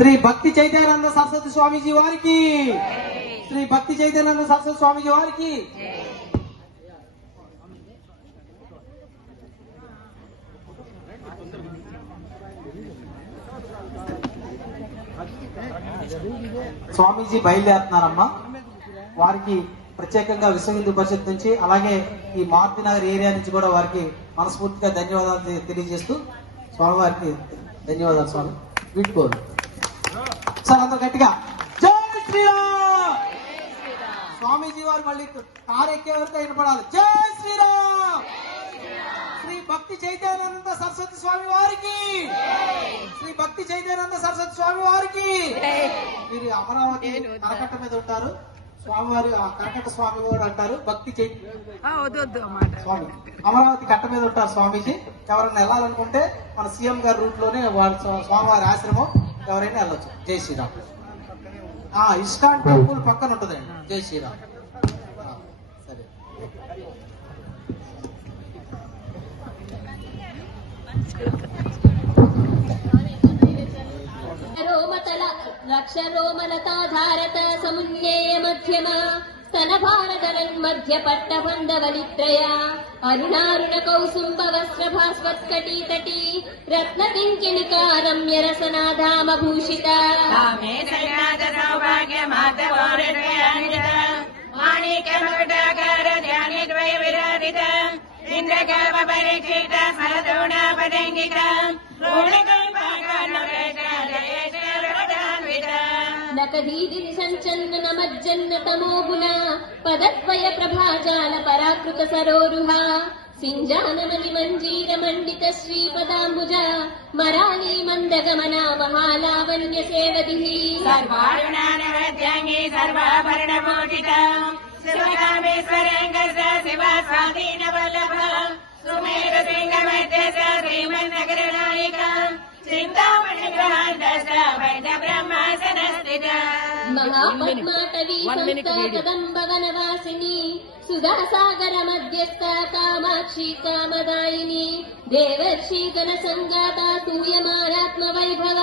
శ్రీ భక్తి చైతన్యానంద సరస్వతి స్వామీజీ వారికి, శ్రీ భక్తి చైతన్యానంద సరస్వతి స్వామీజీ వారికి. స్వామీజీ బయలుదేరుతున్నారమ్మా. వారికి ప్రత్యేకంగా విశ్వ హిందూ పరిషత్ నుంచి, అలాగే ఈ మారుతి నగర్ ఏరియా నుంచి కూడా వారికి మనస్ఫూర్తిగా ధన్యవాదాలు తెలియజేస్తూ స్వామివారికి ధన్యవాదాలు. స్వామి వీడ్కోరు సార్, అందరూ గట్టిగా జై శ్రీరామ్. స్వామీజీ వారు మళ్ళీ కారు ఎక్కే వరకు వినపడాలి. జై శ్రీరామ్. శ్రీ భక్తి చైతన్యానంద సరస్వతి స్వామి వారికి, శ్రీ భక్తి చైతన్యానంద సరస్వతి స్వామి వారికి. మీరు అమరావతి కరకట్ట మీద ఉంటారు, స్వామివారి కరకట్ట స్వామి వారు అంటారు. భక్తి స్వామి అమరావతి కట్ట మీద ఉంటారు స్వామీజీ. ఎవరైనా వెళ్ళాలనుకుంటే మన సీఎం గారి రూట్ లోనే వాళ్ళ స్వామివారి ఆశ్రమం, ఎవరైనా వెళ్ళొచ్చు. జై శ్రీరామ్. ఇస్కాన్ టెంపుల్ పక్కన ఉంటుందండి. జై శ్రీరామ్. సరే, రక్షరోమలతాధారత సమున్నేయ మధ్యమ స్తన భారతరన్ మధ్య పట్టబంధవలిత్రయ అరుణారుణ కౌసుంబ వస్త్ర భాస్వత్కటీ తటీ రత్న కింకిణికా రమ్య రసనాధామ భూషిత మాణిక్యమకుటాకార ధ్యాని ద్వయ విరాజిత ఇంద్రగర్భ పరిక్షిత స్మరదోణ పదంగిక నకదీది సంచన్న మజ్జన్న తమోగుణ పదద్వయ ప్రభాజాల పరాకృత సరోరుహ సింజానమని మంజీర మండిత శ్రీపదాంబుజ మరాళీ మందగమన మహాలావణ్య సేవతి సర్వారుణానవద్యాంగి సర్వాభరణ పోషిత శివకామేశ్వరంగ శివ స్వాధీన వల్లభ సుమేధ సింగ మధ్య శ్రీమన్నగర నాయక చింతామణి గ్రహాంత వైద్య బ్రహ్మాసన స్థిత మహాపద్మాటవీ సంస్థ కదంబ వనవాసిని సుధాసాగర మధ్యస్థ కామాక్షి కామదాయిని దేవర్షి గణ సంగాత సూయమానాత్మ వైభవ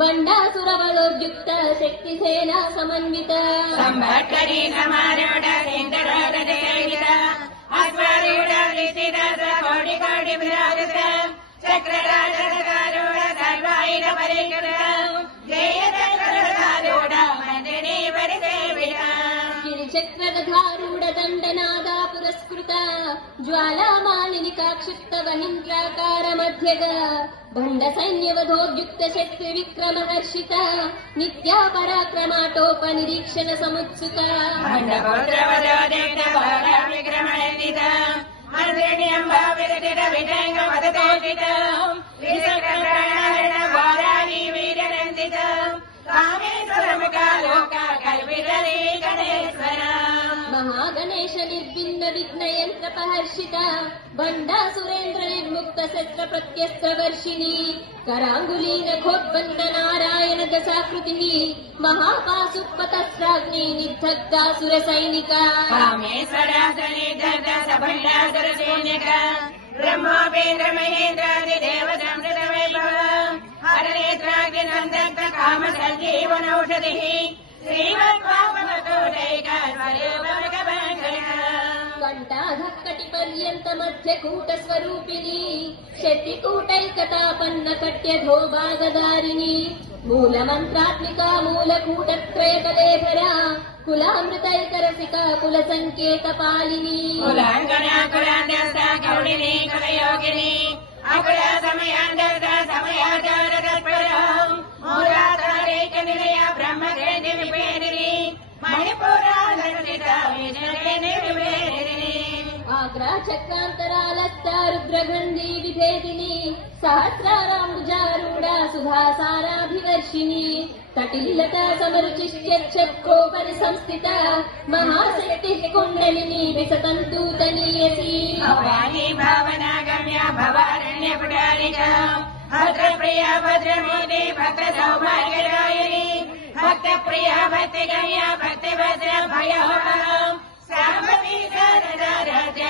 బండాసురవలోద్యుక్త శక్తి సేనా సమన్విత సంభట్టరీ సమారూఢ ఇంద్రరోగ దేవిత అశ్వరూఢ రిషిత కోటి కోటి విరాజిత చక్రరాజకారూఢ సర్వాయుధ పరికృత జయ చక్రరాజూఢ మందిని పరిసేవిత చక్రధారూఢ దండనాదా పురస్కృత జ్వాలామాలిని కాక్షిప్త వహింద్రాకార మధ్యగ భండ సైన్యవధోద్యుక్త శక్తి విక్రమ హర్షిత నిత్యా పరాక్రమాటోప నిరీక్షణ సముత్సుక విక్రమణిత అంబా విరచిత విజంగ వదతోషిత విశ్వప్రాణ వారాహి వీరనందిత కామేశ్వరముఖాలోక కల్వితరీ గణేశ్వర మహాగణేశ నిర్భిన్న విఘ్నయంత్రపహర్షిత బండాసురేంద్ర నిర్ముక్త శస్త్ర ప్రత్యస్త్ర వర్షిణి కరాంగులీ నఖోద్బన్న నారాయణ దశాకృతి మహాపాశుపతస్రాగ్ని నిర్దగ్ధాసుర సైనిక కామేశ్వర సన్నిధ సభండాసుర సైనిక బ్రహ్మోపేంద్ర మహేంద్రాది దేవ సంస్కృత వైభవ హరనేత్రాగ్ని నందక్త కామ సంజీవనౌషధి కంఠాధక్కటి పర్యంత మధ్య కూట స్వరూపిణి శక్తికూటైకతాపన్న కట్యధోభాగధారిణి మూల మంత్రాత్మిక మూలకూటత్రయ కలేభర కులామృతైకరసిక కుల సంకేత పాలిని కులాంగణి కులయోగిని అకుల సమయాంధ సమయాచార తత్పర మూలాధారేక నిలయ బ్రహ్మగ్రంథి విభేదిని మణిపురాధరిత విభేదిని ఆగ్రా చక్రాంతరాలస్త రుద్రగంధి విభేదిని సహస్రారాంబుజారూఢ సుధాసారాభివర్షిణి కటిల్లత సమరుచిశ్చక్రోపరి సంస్థిత మహాశక్తి కుండలిని విసతంతూతనీయసి భవానీ భావనాగమ్య భవారణ్య పుడారిక భద్ర ప్రియ భద్రమోది భద్ర సౌభాగ్యరాయని భక్త ప్రియ భక్తి గమ్య భక్తి భద్ర భయోహం సాంబతి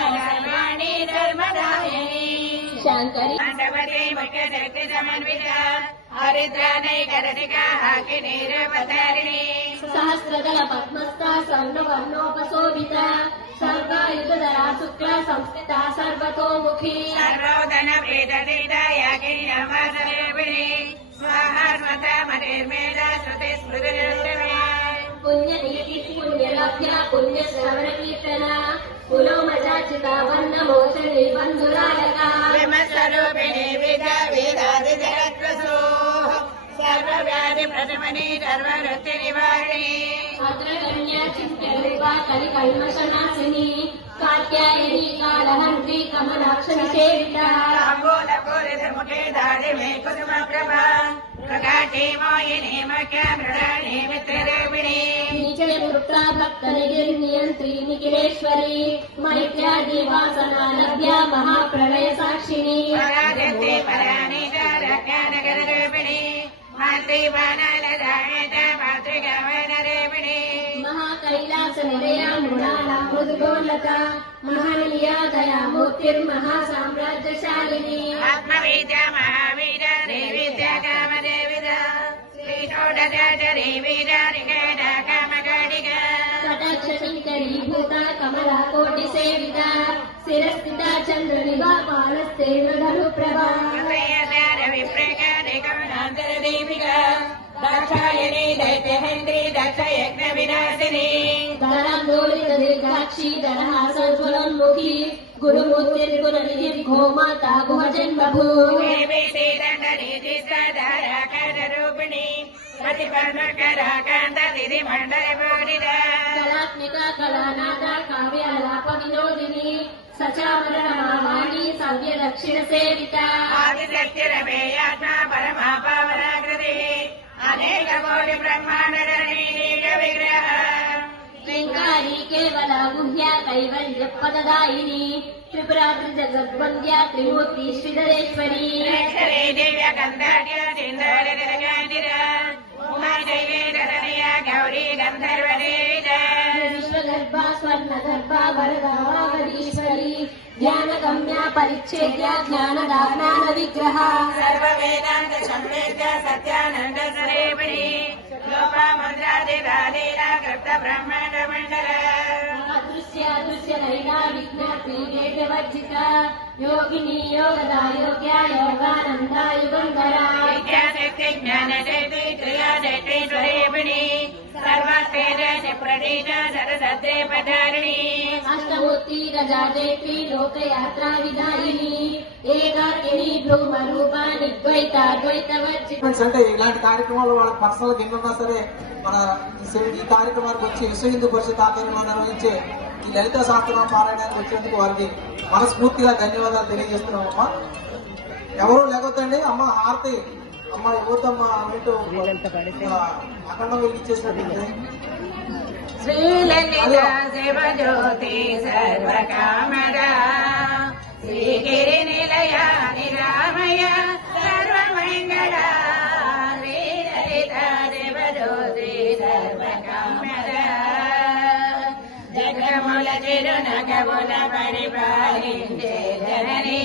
సర్వాణి ధర్మదాయని శాంకరి మండపతి ముఖ్య శక్తి సమన్విత హరిద్రానైకరటికా హాకినీరూపధారిణి సహస్రదళ పద్మస్థ స్వర్ణవర్ణోపశోభిత సర్వాయుధరా శుక్ల సంస్థిత సర్వతోముఖీ సర్వోదన ప్రీతీతాయాకిని నమస్కరేపిణి స్వాహాస్మతమతిర్మేధ శృతి స్మృతిరుత్తమే పుణ్యనీతి పుణ్యలభ్య పుణ్యశ్రవణ కీర్తన పులోమచాచిత వర్ణమోచ నిర్బంధురాయక బ్రహ్మస్వరూపిణి వేదాది జగత్వసు సర్వవ్యాధి ప్రథమని సర్వవృత్తి నివారిణి అగ్రగణ్య చింత్యరూపా కలికల్మషనాశిని కాత్యాయని కాళహంత్రి కమలాక్షని సేవిత అంబోల పూరితముఖే దాడి మే కుసుమ ప్రభా ప్రకాశే మోయిని మఖ్య మృడాణి మిత్రరూపిణి నిత్యపుత్ర భక్త నియంత్రి నిఖిలేశ్వరి మైత్యాది వాసనా లభ్య మహాప్రళయ సాక్షిణి పరాజత్తే పరాణిత రక్షణకర రూపిణి మాతృవానాల దాయత మాతృగవన రూపిణి మహాకైలాస నిలయ మృణాల మృదుగోల్లత మహనీయ దయామూర్తిర్మహా సామ్రాజ్యశాలిని ఆత్మవీజ మహావీర దేవిద్య కామదేవిద శ్రీషోడచారి వీర నిగడ కామగడిగ కటాక్ష శంకరీభూత కమలా కోటి సేవిత శిరస్థిత చంద్ర నిభా పాలస్తేను ప్రభా దాక్షాయణి దైత్యహంత్రి దక్ష యజ్ఞ వినాశిని ధరాందోళిత దీర్ఘాక్షి ధరహాసోజ్వలోన్ముఖి గురుమూర్తిర్గుణ నిధి గోమాతా గుహ జన్మభూ రూపిణి ప్రతిపర్మకరాకాంత దిది మండల బోధిద కళాత్మిక కళానాథ కావ్యాలాప వినోదిని సచామర రమావాణి సవ్య దక్షిణ సేవిత ఆదిశక్తి రమేయాత్మ పరమా పావనాకృతి అనేక కోటి బ్రహ్మాండ విగ్రహ శ్రీంగారి కేవల గుహ్య కైవల్య పదదాయిని త్రిపురాత్రి జగద్వంద్య త్రిమూర్తి శ్రీధరేశ్వరి అక్షరే దివ్య గంధాఢ్య సింధూర ఉమా జైవేదనయ గౌరీ గంధర్వ దేవిత విశ్వగర్భ స్వర్ణ గర్భ వరదావరీశ్వరి జ్ఞాన గమ్య పరిచ్ఛేద్య జ్ఞానదాజ్ఞాన విగ్రహ సర్వ వేదాంత సంవేద్య సత్యానంద సరేపిణి లోపాముద్రాదివాలీల కృప్త బ్రహ్మాండ మండల అదృశ్య దృశ్య నైనా విజ్ఞాపి వేదవర్జిత యోగిని యోగదా యోగ్య యోగానంద యుగంధర విద్యాశక్తి జ్ఞాన శక్తి క్రియాశక్తి స్వరూపిణి సర్వతేజ ప్రతీజ సరసద్దే పధారిణి అష్టమూర్తి రజాజేత్రి లోకయాత్రా విధాయిని ఏకాకిని భ్రూమ రూప నిద్వైత ద్వైత వర్జిత అంటే ఇలాంటి కార్యక్రమాలు వాళ్ళ పర్సనల్ గా ఎన్నున్నా సరే మన ఈ కార్యక్రమానికి వచ్చి విశ్వ హిందూ పరిషత్ ఆధ్వర్యంలో నిర్వహించే ఈ లలిత శాస్త్రం పారాయణానికి వచ్చేందుకు వారికి మనస్ఫూర్తిగా ధన్యవాదాలు తెలియజేస్తున్నాం అమ్మా. ఎవరు లేకొద్దండి అమ్మ హారతి అమ్మ ఎవరితమ్మా అన్నిటి అఖండం వెలిగించేసినట్టు శ్రీలలిత శివజ్యోతి సర్వకామద శ్రీగిరి నిలయ నిరామయ సర్వమంగళ శ్రీలలిత శివజ్యోతి సర్వకామద జగముల చిరునగముల పరిపాలించే జనని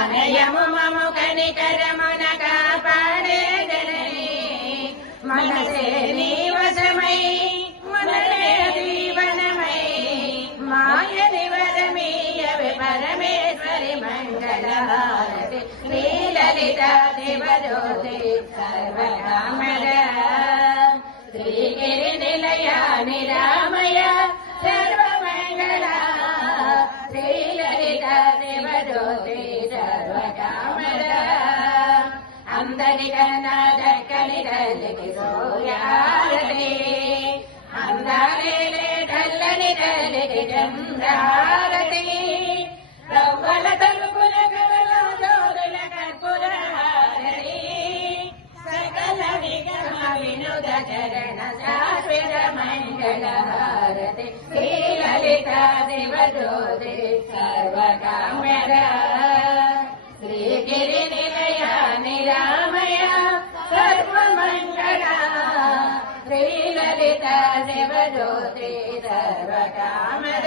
అనయము మము కనికరమున కాపాడే జనని మనసే నీ వశమై మనసే జీవనమై మాయ నివరమీయవి పరమేశ్వరి మంగళహారతి శ్రీలలిత శివజ్యోతి సర్వకామద శ్రీగిరి నిలయ నిరామయ సర్వమంగళ శ్రీలలిత శివజ్యోతి సర్వకామద అందరికన్నా దక్కని తల్లికి సూర్యారతి అందాలే తల్లని తల్లికి చంద్రారతి రవ్వల తలుపుల కవల జోదుల కర్పూర హారతి సకల విగమ వినుద చరణ శాశ్వత మంగళ హారతి శ్రీలలిత శివజ్యోతి సర్వకామద శ్రీగిరి నిలయ నిరామయ సర్వమంగళ శ్రీలలిత శివజ్యోతి సర్వకామద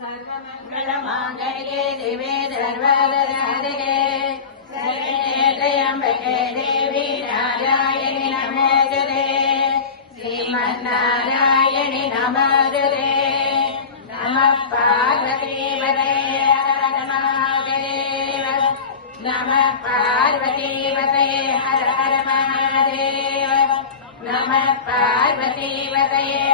సర్వమంగళ మాంగళ్యే దివే సర్వదారికే जय देवी नारायणि नमोस्तुते श्रीमन्नारायणि नमोस्तुते नमः पार्वतीपतये हर हर महादेव नमः पार्वतीपतये हर हर महादेव नमः पार्वतीपतये